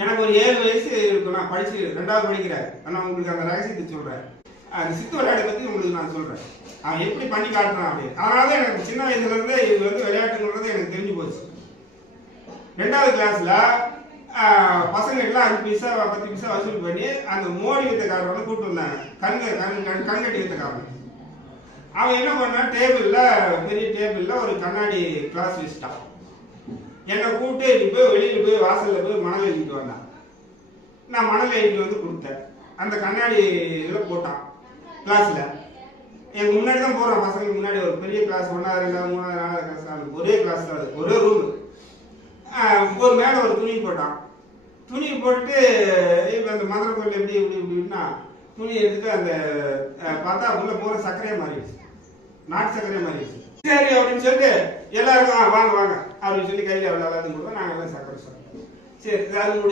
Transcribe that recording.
எனக்கு ஒரு 7 வயசு இருக்கும். நான் படிச்சு 2வது படிக்கிறேன். நான் உங்களுக்கு அந்த ரகசியத்தை சொல்றேன். அந்த சித்து விளையாட்டை பத்தி உங்களுக்கு நான் சொல்றேன். அவன் எப்படி பண்ணி காட்டுறான் அப்படின்னு. அதனால எனக்கு சின்ன வயசுல இருந்தே இது விளையாட்டுங்கிறது எனக்கு தெரிஞ்சு போச்சு. 2வது கிளாஸ்ல பசங்க எல்லாம் 5 பைசா 10 பைசா வசூல் பண்ணி அந்த மோடி வித்தக்காரன் கூப்பிட்டு வந்தாங்க. கண்கட்டி வித்தக்காரன். அவன் என்ன பண்ணான், பெரிய டேபிள்ல ஒரு கண்ணாடி கிளாஸ் வச்சுட்டான். என்னை கூப்பிட்டு நீ போய் வெளியில் போய் வாசலில் போய் மணல் எழுதிட்டு வந்தான். நான் மணல் எழுதிட்டு வந்து கொடுத்தேன். அந்த கண்ணாடி இதில் போட்டான் கிளாஸில். எங்கள் முன்னாடி தான் போகிறான். பசங்களுக்கு முன்னாடி ஒரு பெரிய கிளாஸ் 1வது 2வது 3வது 4வது கிளாஸ் ஒரே கிளாஸ் தான், ஒரே ரூம். ஒரு மேலே ஒரு துணி போட்டான். துணி போட்டு இப்போ அந்த மதுரை கோயில் எப்படி இப்படின்னா துணி எடுத்துட்டு அந்த பார்த்தா உள்ள போகிற சர்க்கரையே மாறிடுச்சு, நாட்டு சர்க்கரையே மாறிடுச்சு. சரி அப்படின்னு சொல்லிட்டு எல்லாருக்கும் வாங்க வாங்க அப்படின்னு சொல்லி கையில் எவ்வளோ எல்லாத்தையும் கொடுத்தோம். நாங்கள் எல்லாம் சர்க்கரை சாப்பிட்டோம். சரி அது முடிஞ்சு